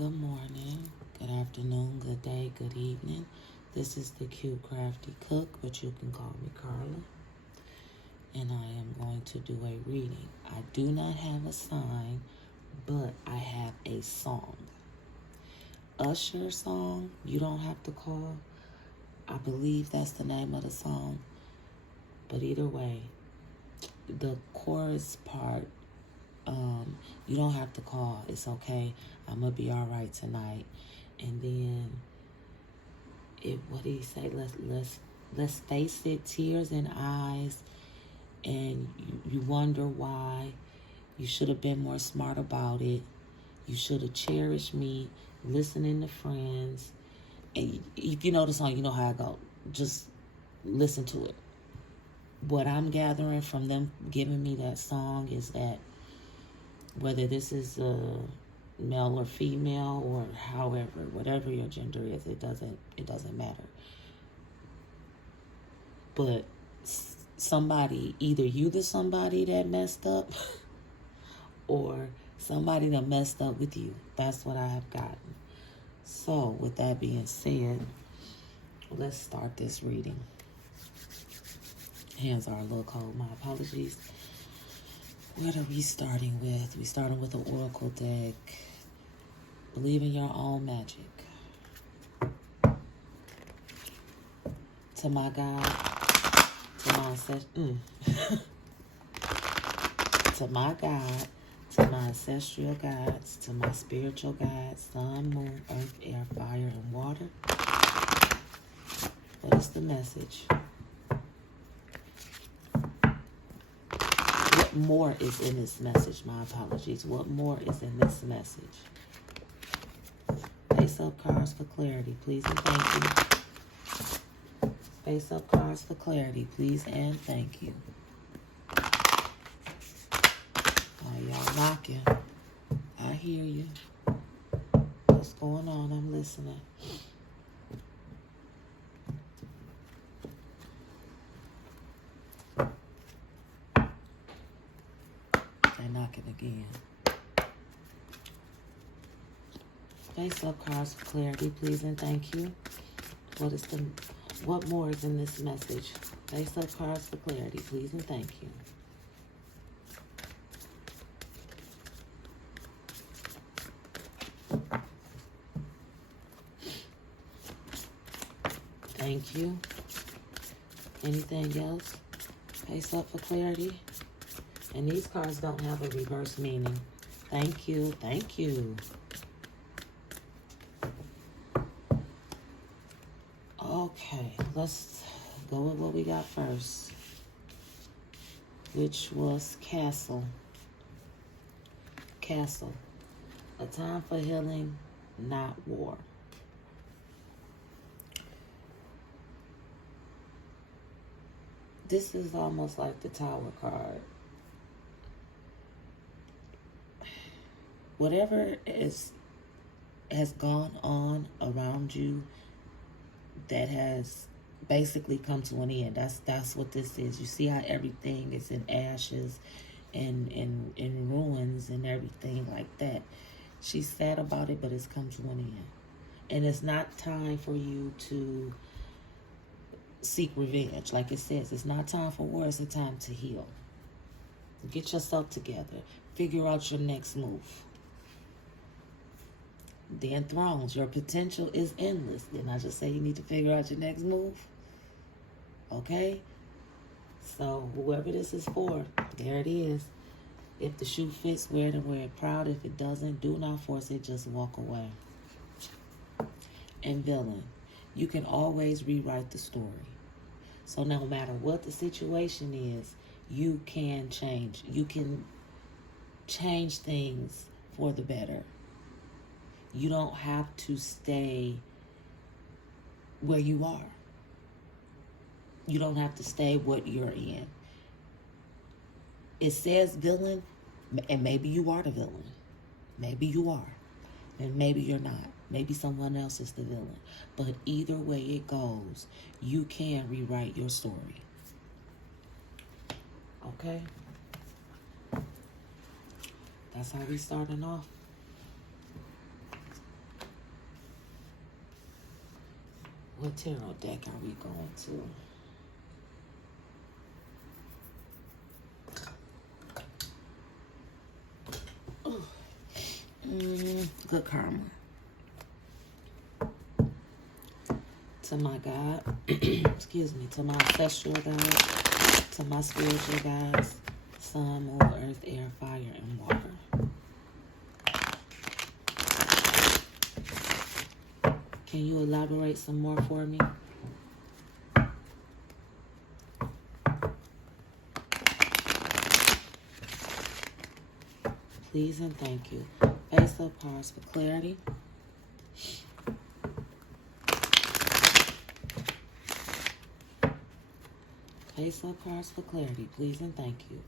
Good morning, good afternoon, good day, good evening. This is the Cute Crafty Cook, but you can call me Carla. And I am going to do a reading. I do not have a sign, but I have a song. Usher song, You Don't Have to Call. I believe that's the name of the song. But either way, the chorus part, you don't have to call. It's okay. I'm gonna be all right tonight. And then, what did he say? Let's face it. Tears in eyes, and you wonder why. You should have been more smart about it. You should have cherished me, listening to friends. And if you know the song, you know how I go. Just listen to it. What I'm gathering from them giving me that song is that whether this is a male or female or however, whatever your gender is, it doesn't matter. But somebody, either you the somebody that messed up or somebody that messed up with you. That's what I have gotten. So with that being said, let's start this reading. Hands are a little cold, my apologies. What are we starting with? We're starting with an oracle deck. Believe in your own magic. To my God, to my to my God, to my ancestral guides, to my spiritual guides, sun, moon, earth, air, fire, and water. What is the message? What more is in this message? My apologies. What more is in this message? Face up cards for clarity, please and thank you. Face up cards for clarity, please and thank you. Oh, y'all knocking. I hear you. What's going on? I'm listening. They're knocking again. Face up cards for clarity, please and thank you. What more is in this message? Face up cards for clarity, please and thank you. Thank you. Anything else? Face up for clarity. And these cards don't have a reverse meaning. Thank you. Thank you. Okay, let's go with what we got first, which was Castle. Castle. A time for healing, not war. This is almost like the Tower card. Whatever has gone on around you that has basically come to an end. That's what this is. You see how everything is in ashes and in ruins and everything like that. She's sad about it, but it's come to an end. And it's not time for you to seek revenge. Like it says, it's not time for war, it's a time to heal. Get yourself together. Figure out your next move. The enthroned, your potential is endless. Didn't I just say you need to figure out your next move? Okay? So, whoever this is for, there it is. If the shoe fits, wear it and wear it proud. If it doesn't, do not force it, just walk away. And villain, you can always rewrite the story. So, no matter what the situation is, you can change. You can change things for the better. You don't have to stay where you are. You don't have to stay what you're in. It says villain, and maybe you are the villain. Maybe you are, and maybe you're not. Maybe someone else is the villain. But either way it goes, you can rewrite your story. Okay? That's how we starting off. What tarot deck are we going to? Good karma. To my God, excuse me, to my ancestral God, to my spiritual guides, sun, moon, earth, air, fire, and water. Can you elaborate some more for me? Please and thank you. Face up cards for clarity. Face up cards for clarity. Please and thank you.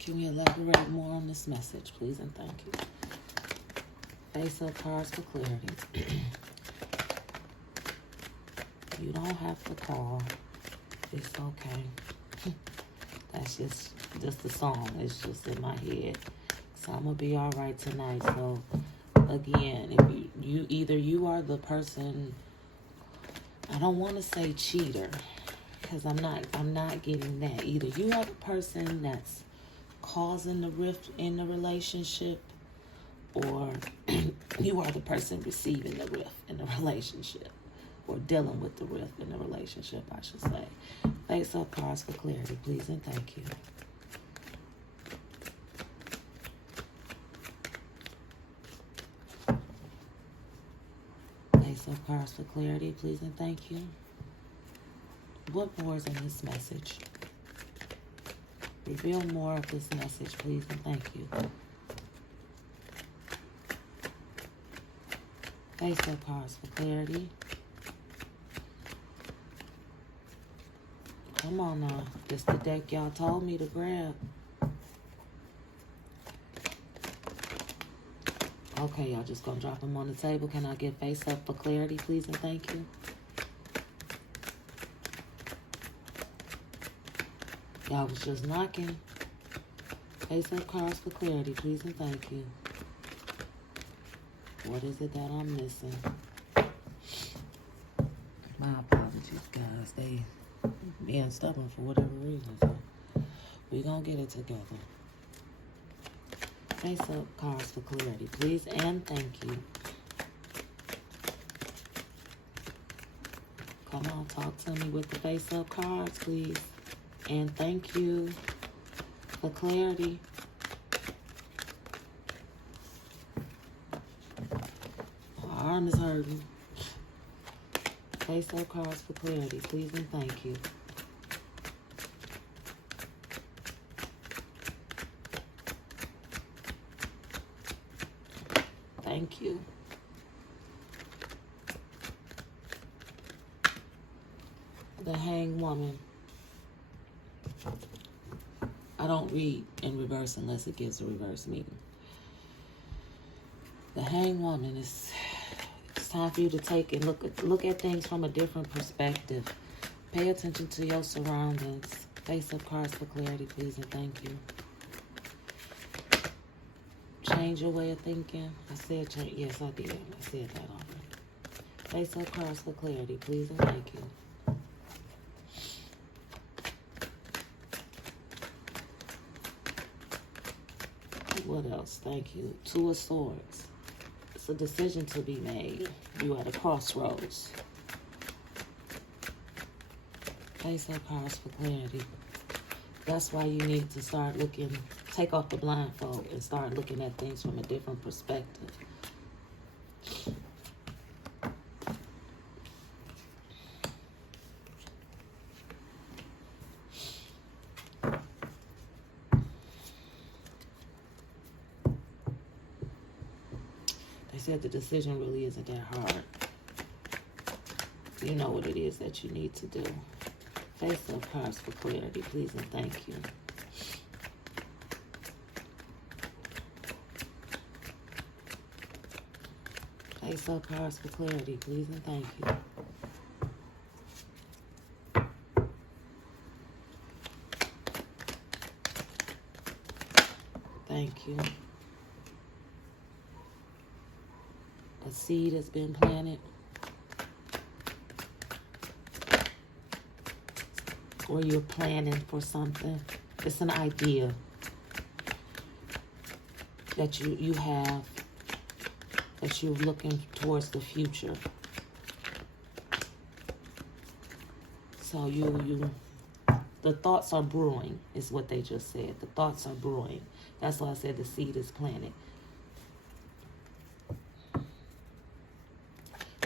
Can we elaborate more on this message, please and thank you? Face up cards for clarity. You don't have to call. It's okay. That's just the song. It's just in my head. So I'm gonna be all right tonight. So again, if you are the person. I don't want to say cheater because I'm not getting that. Either you are the person that's causing the rift in the relationship, or you are the person receiving the rift in the relationship, or dealing with the rift in the relationship, I should say. Face up cards for clarity, please and thank you. Face up cards for clarity, please and thank you. What more is in this message? Reveal more of this message, please and thank you. Face up cards for clarity. Come on now. This the deck y'all told me to grab. Okay, y'all just gonna drop them on the table. Can I get face up for clarity, please and thank you? Y'all was just knocking. Face up cards for clarity, please and thank you. What is it that I'm missing? My apologies, guys. They being stubborn for whatever reason. So we gonna get it together. Face up cards for clarity, please and thank you. Come on, talk to me with the face up cards, please. And thank you for clarity. My arm is hurting. Face up cards for clarity, please and thank you. Thank you. The Hanged Woman. I don't read in reverse unless it gives a reverse meaning. The Hanged Woman is, it's time for you to take and look at things from a different perspective. Pay attention to your surroundings. Face up cards for clarity, please and thank you. Change your way of thinking. I said change. Yes, I did. I said that already. Face up cards for clarity, please and thank you. What else? Thank you. Two of Swords. It's a decision to be made. You're at a crossroads. Face up cards for clarity. That's why you need to start looking, take off the blindfold and start looking at things from a different perspective. They said the decision really isn't that hard. You know what it is that you need to do. Face up cards for clarity, please and thank you. Face up cards for clarity, please and thank you. you. A seed has been planted. Or you're planning for something. It's an idea that you have, that you're looking towards the future. So the thoughts are brewing, is what they just said. The thoughts are brewing. That's why I said the seed is planted.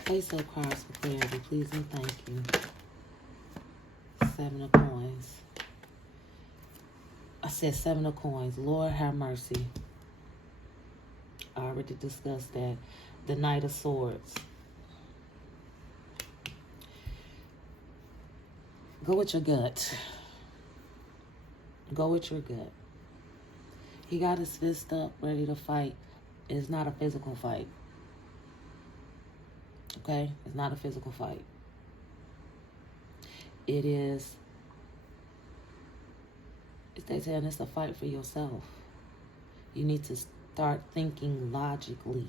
Face up cards for clarity, please and thank you. 7 of coins. I said 7 of coins. Lord have mercy. I already discussed that. The Knight of Swords. Go with your gut. Go with your gut. He got his fist up, ready to fight. It's not a physical fight. Okay? It's not a physical fight. It is, they're saying it's a fight for yourself. You need to start thinking logically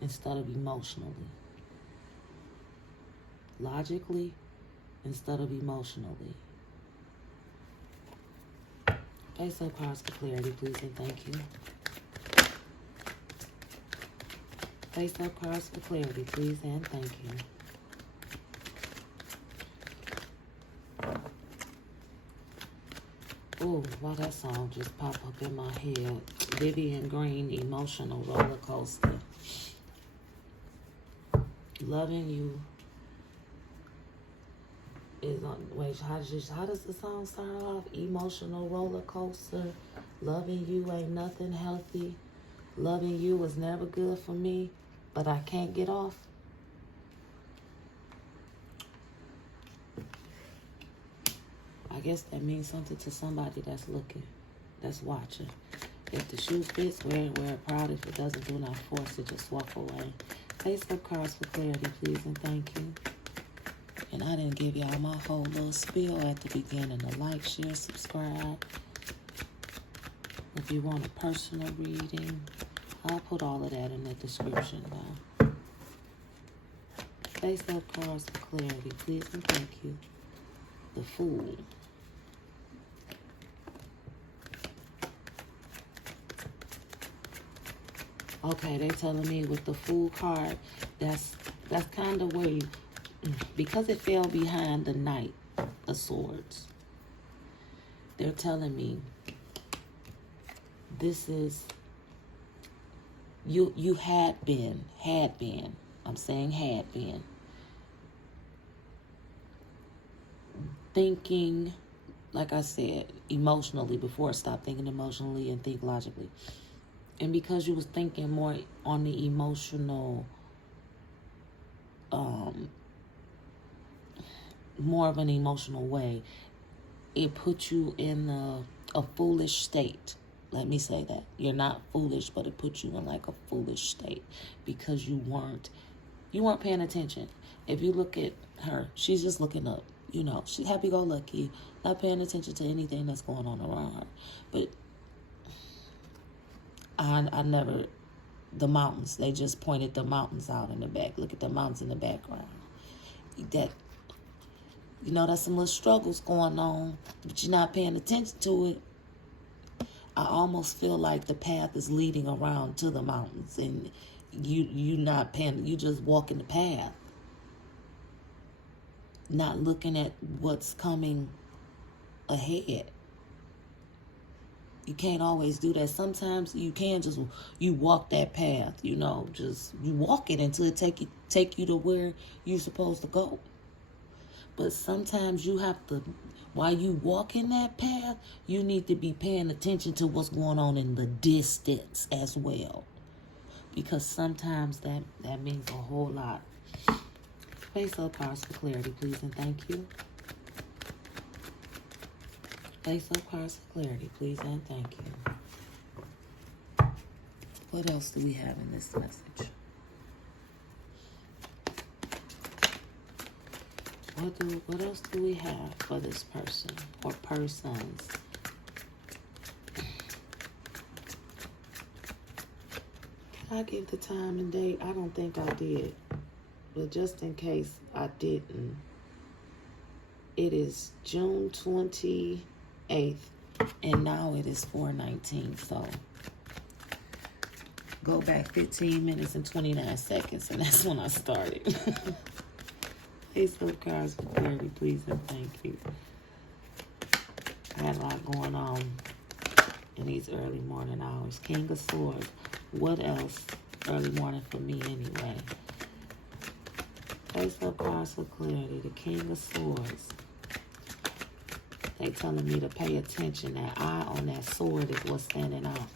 instead of emotionally. Logically instead of emotionally. Face up cards for clarity, please and thank you. Face up cards for clarity, please and thank you. Oh, why that song just pop up in my head. Vivian Green, Emotional Roller Coaster. Loving you is on, wait, how does the song start off? Emotional roller coaster. Loving you ain't nothing healthy. Loving you was never good for me, but I can't get off. I guess that means something to somebody that's looking, that's watching. If the shoe fits, wear it proud. If it doesn't, do not force it. Just walk away. Face up cards for clarity, please, and thank you. And I didn't give y'all my whole little spiel at the beginning. To like, share, subscribe. If you want a personal reading, I'll put all of that in the description now. Face up cards for clarity, please, and thank you. The Fool. Okay, they're telling me with the Fool card, that's kind of where you, because it fell behind the Knight of Swords, they're telling me this is, you had been, I'm saying had been, thinking, like I said, emotionally before. Stop thinking emotionally and think logically. And because you was thinking more on the emotional, more of an emotional way, it put you in a foolish state. Let me say that. You're not foolish, but it put you in like a foolish state because you weren't paying attention. If you look at her, she's just looking up. You know, she's happy-go-lucky, not paying attention to anything that's going on around her. But I never, the mountains, they just pointed the mountains out in the back. Look at the mountains in the background. That, you know, that's some little struggles going on, but you're not paying attention to it. I almost feel like the path is leading around to the mountains, and you not paying, you just walking the path. Not looking at what's coming ahead. You can't always do that. Sometimes you can just, you walk that path, you know, just you walk it until it take you to where you're supposed to go. But sometimes you have to, while you walking that path, you need to be paying attention to what's going on in the distance as well. Because sometimes that means a whole lot. Face up cards for clarity, please, and thank you. Face up cards for clarity, please, and thank you. What else do we have in this message? What else do we have for this person or persons? I give the time and date? I don't think I did. But just in case I didn't, it is June 28th, and now it is 4:19. So go back 15 minutes and 29 seconds, and that's when I started. Face up cards for clarity, please and thank you. I had a lot going on in these early morning hours. King of Swords. What else? Early morning for me anyway. Face up cards for clarity. The King of Swords. They telling me to pay attention. That eye on that sword is what's standing out.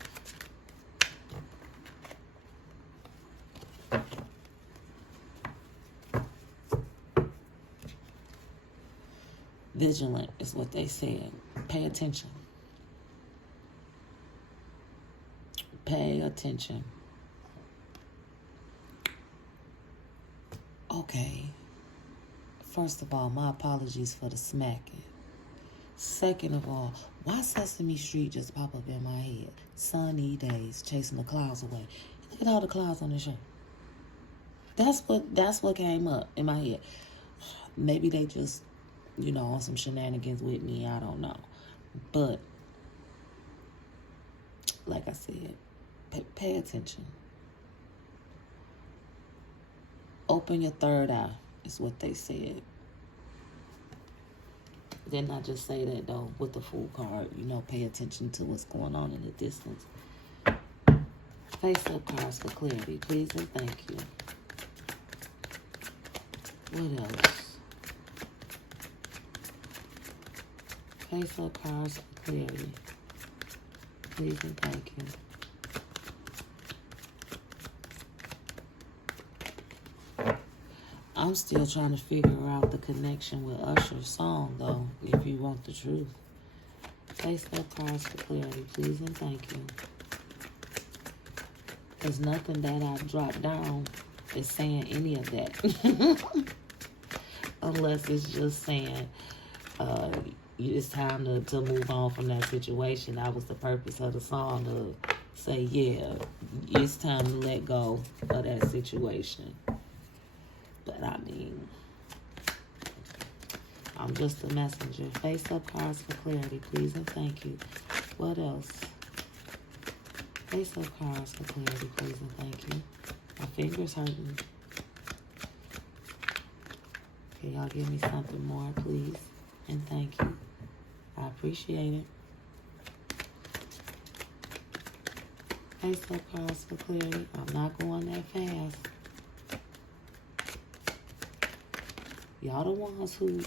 Vigilant is what they said. Pay attention. Pay attention. Okay. First of all, my apologies for the smacking. Second of all, why Sesame Street just pop up in my head? Sunny days, chasing the clouds away. Look at all the clouds on the shirt. That's what came up in my head. Maybe they just, on some shenanigans with me. I don't know. But, like I said, pay attention. Open your third eye is what they said. Didn't I just say that, though, with the Fool card? Pay attention to what's going on in the distance. Face up cards for clarity, please and thank you. What else? Face up cards for clarity, please and thank you. I'm still trying to figure out the connection with Usher's song, though, if you want the truth. Face up cards for clarity, please and thank you. There's nothing that I dropped down is saying any of that. Unless it's just saying it's time to move on from that situation. That was the purpose of the song, to say, yeah, it's time to let go of that situation. But I mean, I'm just a messenger. Face up cards for clarity, please and thank you. What else? Face up cards for clarity, please and thank you. My finger's hurting. Can y'all give me something more, please? And thank you. I appreciate it. Face up cards for clarity. I'm not going that fast. Y'all the ones who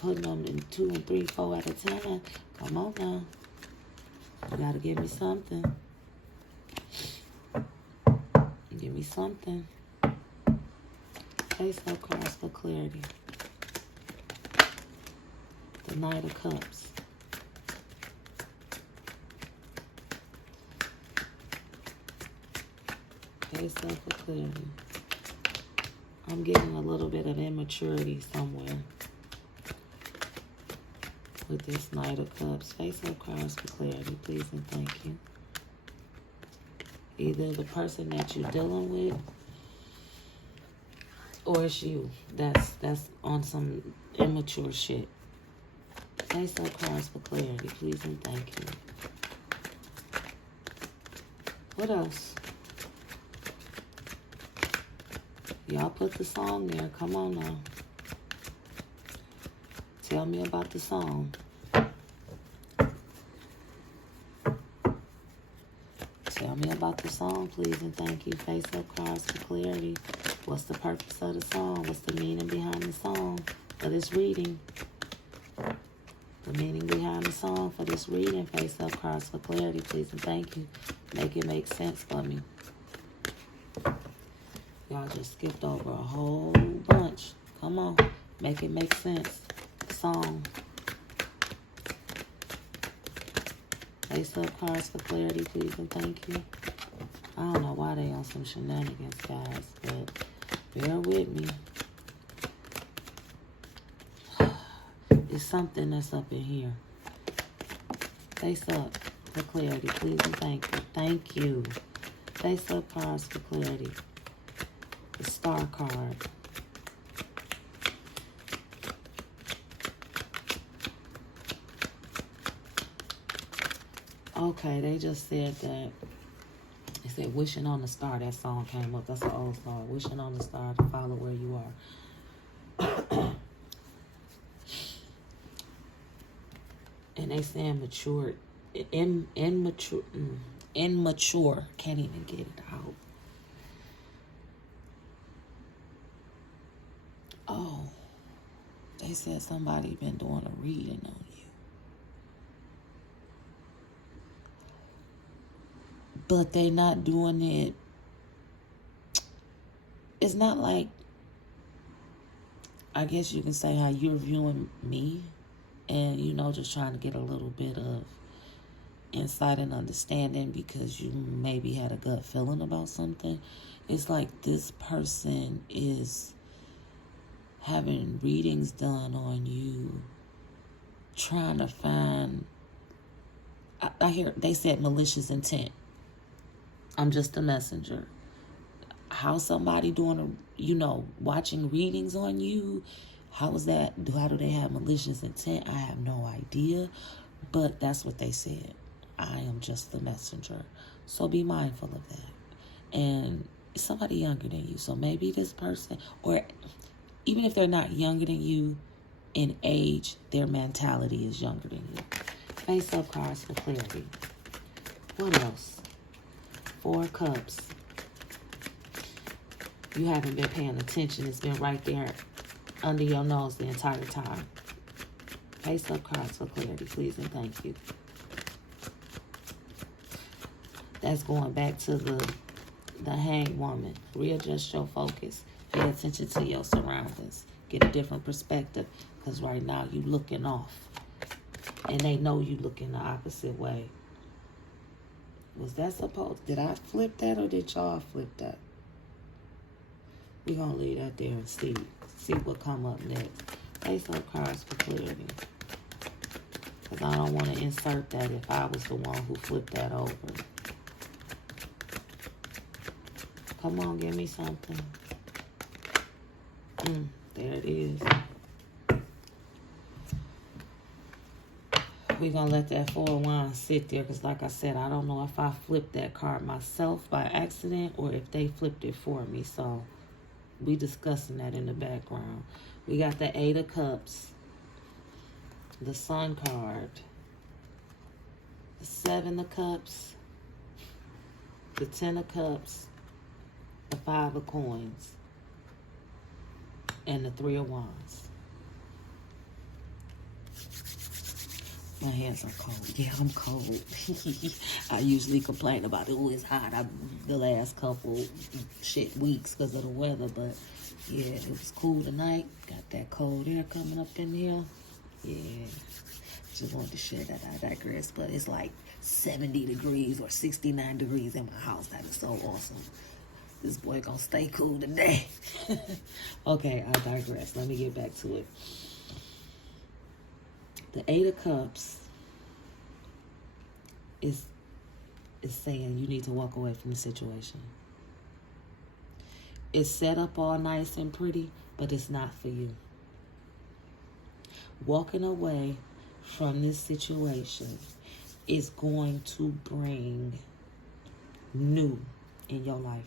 putting them in 2 and 3, 4 at a time. Come on now. You gotta give me something. Give me something. Face up cards for clarity. The Knight of Cups. Face up for clarity. I'm getting a little bit of immaturity somewhere with this Knight of Cups. Face up cards for clarity, please and thank you. Either the person that you're dealing with, or it's you. That's on some immature shit. Face up cards for clarity, please and thank you. What else? Y'all put the song there. Come on now. Tell me about the song. Tell me about the song, please and thank you. Face up cards for clarity. What's the purpose of the song? What's the meaning behind the song for this reading? The meaning behind the song for this reading. Face up cards for clarity, please and thank you. Make it make sense for me. Y'all just skipped over a whole bunch. Come on. Make it make sense. Song. Face up cards for clarity, please and thank you. I don't know why they on some shenanigans, guys, but bear with me. It's something that's up in here. Face up for clarity, please and thank you. Thank you. Face-up cards for clarity. The Star card. Okay, they just said that. They said, wishing on the star. That song came up. That's an old song. Wishing on the star to follow where you are. And they saying matured. Immature. Can't even get it out. Oh. They said somebody been doing a reading on you. But they not doing it. It's not like, I guess you can say how you're viewing me. And, you know, just trying to get a little bit of insight and understanding because you maybe had a gut feeling about something. It's like this person is having readings done on you, trying to find, I hear, they said malicious intent. I'm just a messenger. How somebody doing watching readings on you, how is that? How do they have malicious intent? I have no idea, but that's what they said. I am just the messenger. So be mindful of that. And somebody younger than you. So maybe this person, or even if they're not younger than you in age, their mentality is younger than you. Face-up cards for clarity. What else? 4 cups. You haven't been paying attention. It's been right there under your nose the entire time. Face-up cards for clarity, please and thank you. That's going back to the hanged woman. Readjust your focus. Pay attention to your surroundings. Get a different perspective. Because right now you looking off. And they know you looking the opposite way. Was that supposed? Did I flip that or did y'all flip that? We're going to leave that there and see what come up next. Face-up cards for clarity. Because I don't want to insert that if I was the one who flipped that over. Come on, give me something. There it is. We're going to let that 4 of Wands sit there because, like I said, I don't know if I flipped that card myself by accident or if they flipped it for me. So, we discussing that in the background. We got the 8 of Cups, the Sun card, the 7 of Cups, the 10 of Cups, the 5 of Coins, and the 3 of Wands. My hands are cold. Yeah, I'm cold. I usually complain about it. Oh, it's hot. The last couple weeks because of the weather. But yeah, it was cool tonight. Got that cold air coming up in here. Yeah. Just wanted to share that. I digress. But it's like 70 degrees or 69 degrees in my house. That is so awesome. This boy gonna stay cool today. Okay, I digress. Let me get back to it. The 8 of Cups is saying you need to walk away from the situation. It's set up all nice and pretty, but it's not for you. Walking away from this situation is going to bring new in your life.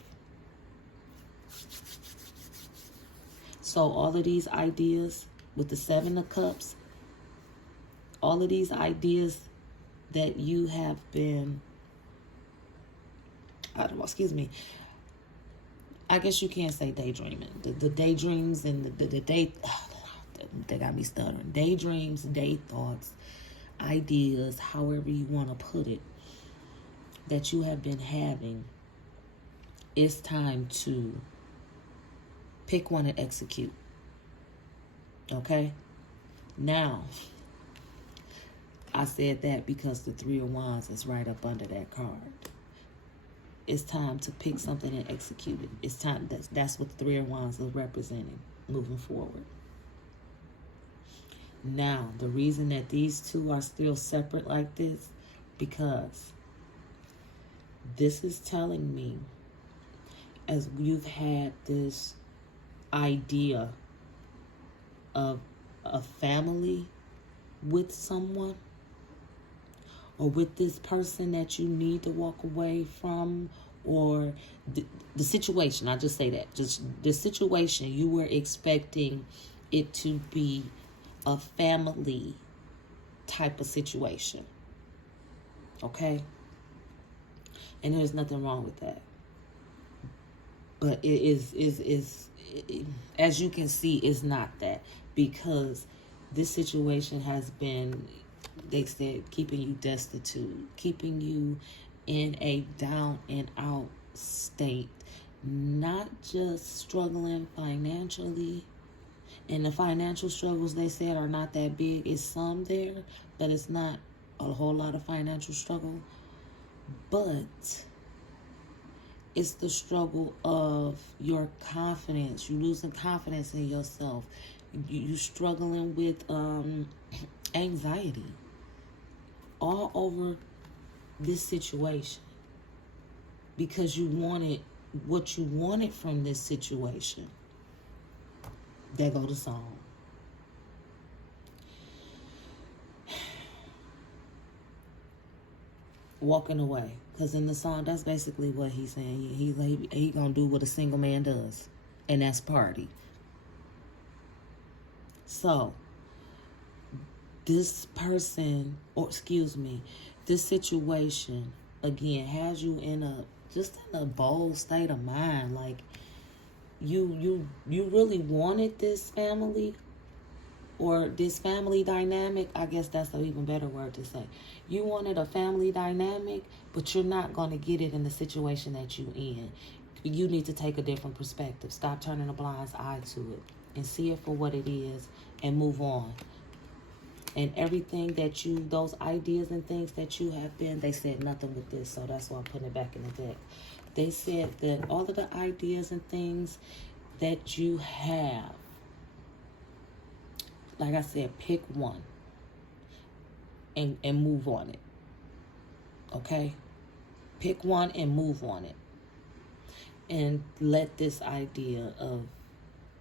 So all of these ideas with the 7 of Cups, all of these ideas that you have been, I guess you can't say daydreaming. The daydreams and the day, they got me stuttering. Daydreams, day thoughts, ideas, however you want to put it, that you have been having, it's time to pick one and execute. Okay? Now, I said that because the 3 of Wands is right up under that card. It's time to pick something and execute it. It's time. That's what the 3 of Wands is representing moving forward. Now, the reason that these two are still separate like this, because This is telling me, as you've had this idea of a family with someone, or with this person that you need to walk away from, or the situation, I'll just say that, just the situation, you were expecting it to be a family type of situation, okay? And there's nothing wrong with that. But it is as you can see, is not that, because this situation has been, they said, keeping you destitute, keeping you in a down and out state, not just struggling financially. And the financial struggles, they said, are not that big. It's some there, but it's not a whole lot of financial struggle. But it's the struggle of your confidence. You losing confidence in yourself. You struggling with anxiety all over this situation, because you wanted what you wanted from this situation. There go the song. Walking away. Because in the song, that's basically what he's saying. He gonna do what a single man does, and that's party. So, this person, or excuse me, this situation, again, has you in a bold state of mind. Like, you really wanted this family, or this family dynamic. I guess that's an even better word to say. You wanted a family dynamic, but you're not going to get it in the situation that you in. You need to take a different perspective. Stop turning a blind eye to it and see it for what it is and move on. And everything that those ideas and things that you have been, they said nothing with this, so that's why I'm putting it back in the deck. They said that all of the ideas and things that you have, like I said, pick one and move on it. Okay? Pick one and move on it. And let this idea of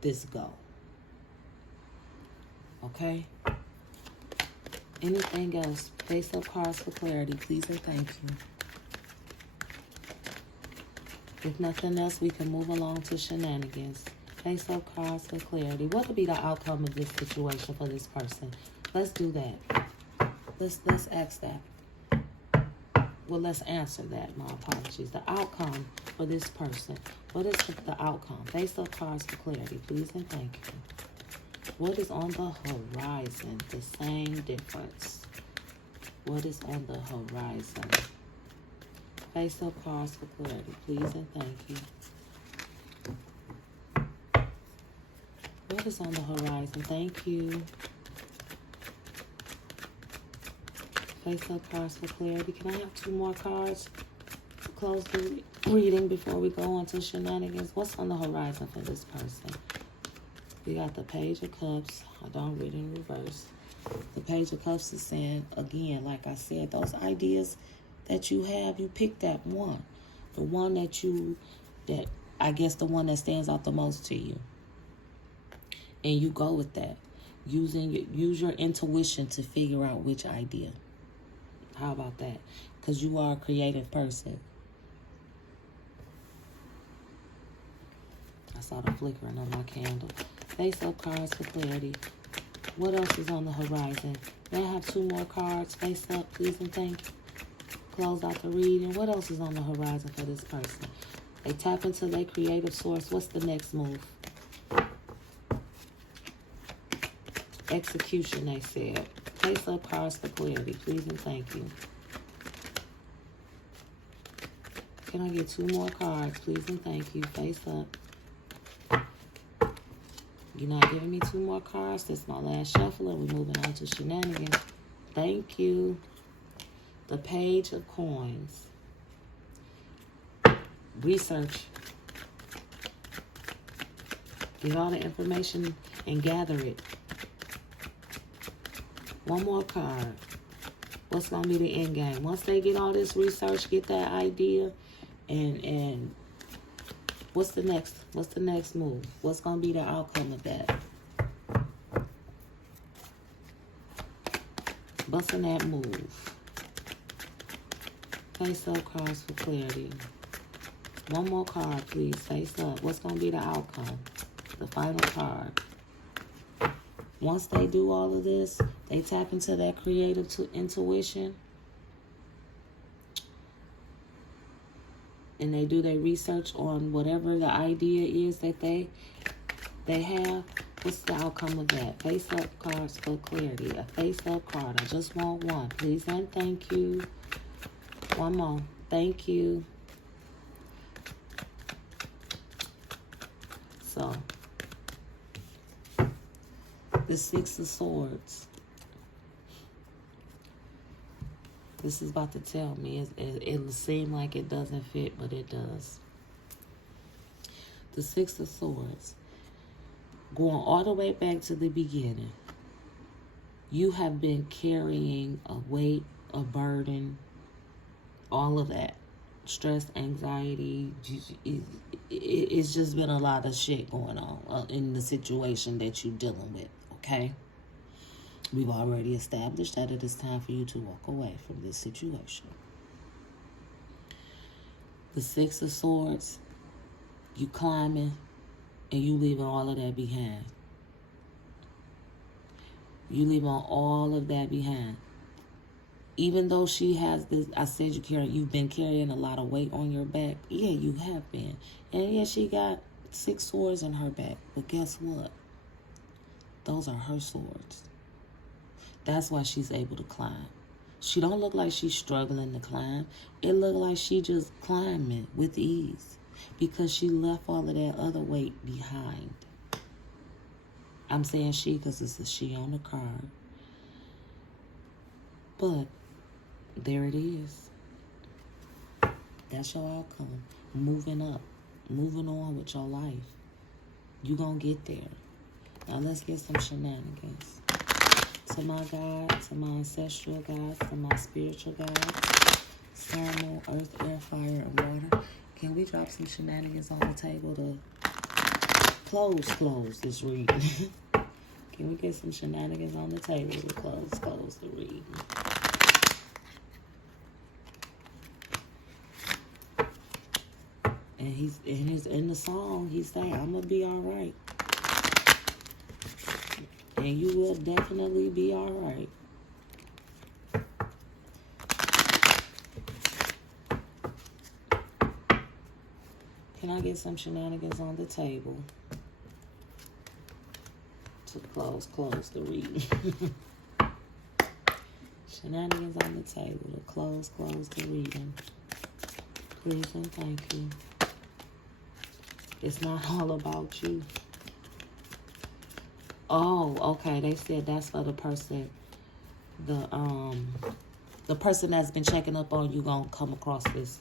this go. Okay? Anything else? Face up cards for clarity, please and thank you. If nothing else, we can move along to shenanigans. Face up cards for clarity. What would be the outcome of this situation for this person? Let's do that. Let's ask that. Well, let's answer that. My apologies. The outcome for this person. What is the outcome? Face up cards for clarity, please and thank you. What is on the horizon? The same difference. What is on the horizon? Face up cards for clarity, please and thank you. What is on the horizon? Thank you. Face up cards for clarity. Can I have 2 more cards to close the reading before we go on to shenanigans? What's on the horizon for this person? We got the Page of Cups. I don't read in reverse. The Page of Cups is saying, again, like I said, those ideas that you have, you pick that one. The one that I guess the one that stands out the most to you. And you go with that. Use your intuition to figure out which idea. How about that? Because you are a creative person. I saw the flickering of my candle. Face up cards for clarity. What else is on the horizon? May I have 2 more cards? Face up, please and thank you. Close out the reading. What else is on the horizon for this person? They tap into their creative source. What's the next move? Execution, they said. Face up cards for clarity, please and thank you. Can I get 2 more cards, please and thank you? Face up. You're not giving me 2 more cards. This is my last shuffle, and we're moving on to shenanigans. Thank you. The Page of Coins. Research. Get all the information and gather it. 1 more card. What's going to be the end game? Once they get all this research, get that idea, and what's the next move? What's going to be the outcome of that? What's in that move? Face up cards for clarity. One more card, please. Face up. What's going to be the outcome? The final card. Once they do all of this, they tap into that creative intuition. And they do their research on whatever the idea is that they have. What's the outcome of that? Face up cards for clarity. A face up card. I just want one. Please and thank you. One more. Thank you. So, the Six of Swords. This is about to tell me. It'll seem like it doesn't fit, but it does. The Six of Swords. Going all the way back to the beginning. You have been carrying a weight, a burden, all of that. Stress, anxiety. It's just been a lot of shit going on in the situation that you're dealing with, okay? We've already established that it is time for you to walk away from this situation. The Six of Swords, you climbing and you leaving all of that behind. You leaving all of that behind. Even though she has this, I said you've been carrying a lot of weight on your back. Yeah, you have been. And yeah, she got 6 swords in her back. But guess what? Those are her swords. That's why she's able to climb. She don't look like she's struggling to climb. It look like she just climbing with ease. Because she left all of that other weight behind. I'm saying she because it's a she on the card. But there it is. That's your outcome. Moving up. Moving on with your life. You're going to get there. Now let's get some shenanigans. To my God, to my ancestral God, to my spiritual God. Sun, moon, earth, air, fire, and water. Can we drop some shenanigans on the table to close this reading? Can we get some shenanigans on the table to close the reading? And he's in the song, he's saying, I'm gonna be all right. And you will definitely be all right. Can I get some shenanigans on the table to close the reading? Shenanigans on the table to close the reading. Please and thank you. It's not all about you. Oh, okay. They said that's for the person. The person that's been checking up on you gonna come across this.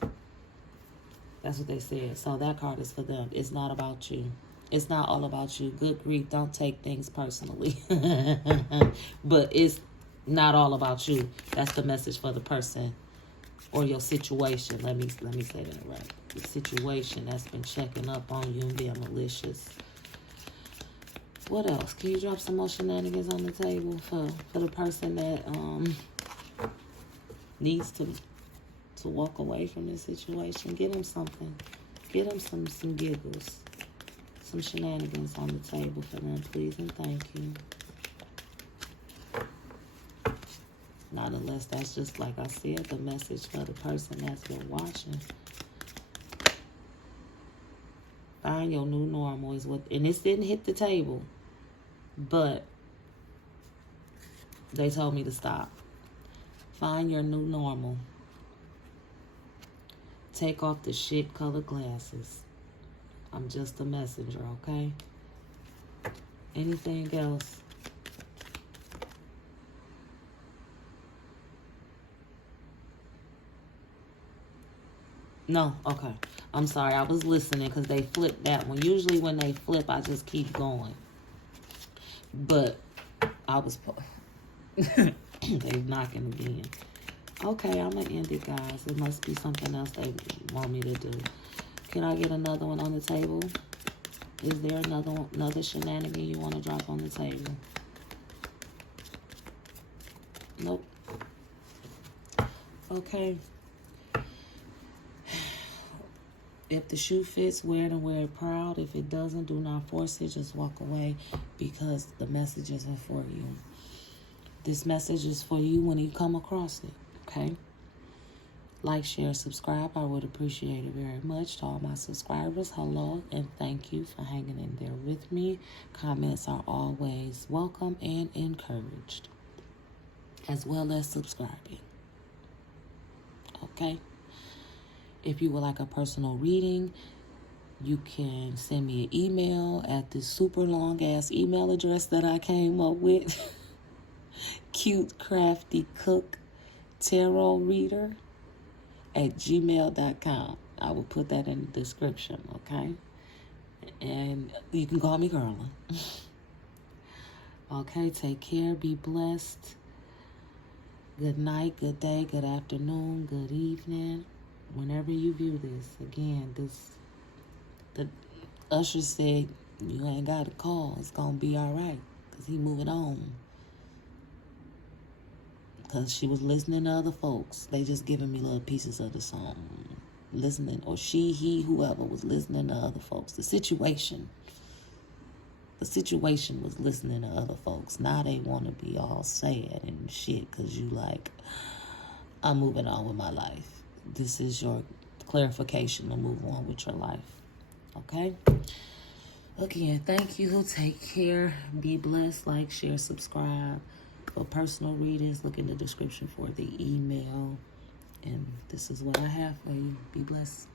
That's what they said. So that card is for them. It's not about you. It's not all about you. Good grief. Don't take things personally. But it's not all about you. That's the message for the person or your situation. Let me say that right. The situation that's been checking up on you and being malicious. What else? Can you drop some more shenanigans on the table for the person that needs to walk away from this situation? Get them something. Get them some giggles. Some shenanigans on the table for them, please and thank you. Not unless that's just, like I said, the message for the person that's been watching. Find your new normal is what, and this didn't hit the table, but they told me to stop. Find your new normal. Take off the shit colored glasses. I'm just a messenger, okay? Anything else? No? Okay. I'm sorry. I was listening because they flipped that one. Usually when they flip, I just keep going. But I was... They're knocking again. Okay, I'm going to end it, guys. It must be something else they want me to do. Can I get another one on the table? Is there another shenanigan you want to drop on the table? Nope. Okay. If the shoe fits, wear it and wear it proud. If it doesn't, do not force it. Just walk away because the message isn't for you. This message is for you when you come across it, okay? Like, share, subscribe. I would appreciate it very much. To all my subscribers, hello and thank you for hanging in there with me. Comments are always welcome and encouraged, as well as subscribing, okay? If you would like a personal reading, you can send me an email at this super long ass email address that I came up with. cutecraftiecooktarotreader at gmail.com. I will put that in the description, okay? And you can call me Carla. Okay, take care. Be blessed. Good night, good day, good afternoon, good evening. Whenever you view this, again, the Usher said, you ain't got to call. It's going to be all right because he moving on. Because she was listening to other folks. They just giving me little pieces of the song. Listening, or she, he, whoever was listening to other folks. The situation was listening to other folks. Now they want to be all sad and shit because you like, I'm moving on with my life. This is your clarification to move on with your life. Okay? Again, thank you. Take care. Be blessed. Like, share, subscribe. For personal readings, look in the description for the email. And this is what I have for you. Be blessed.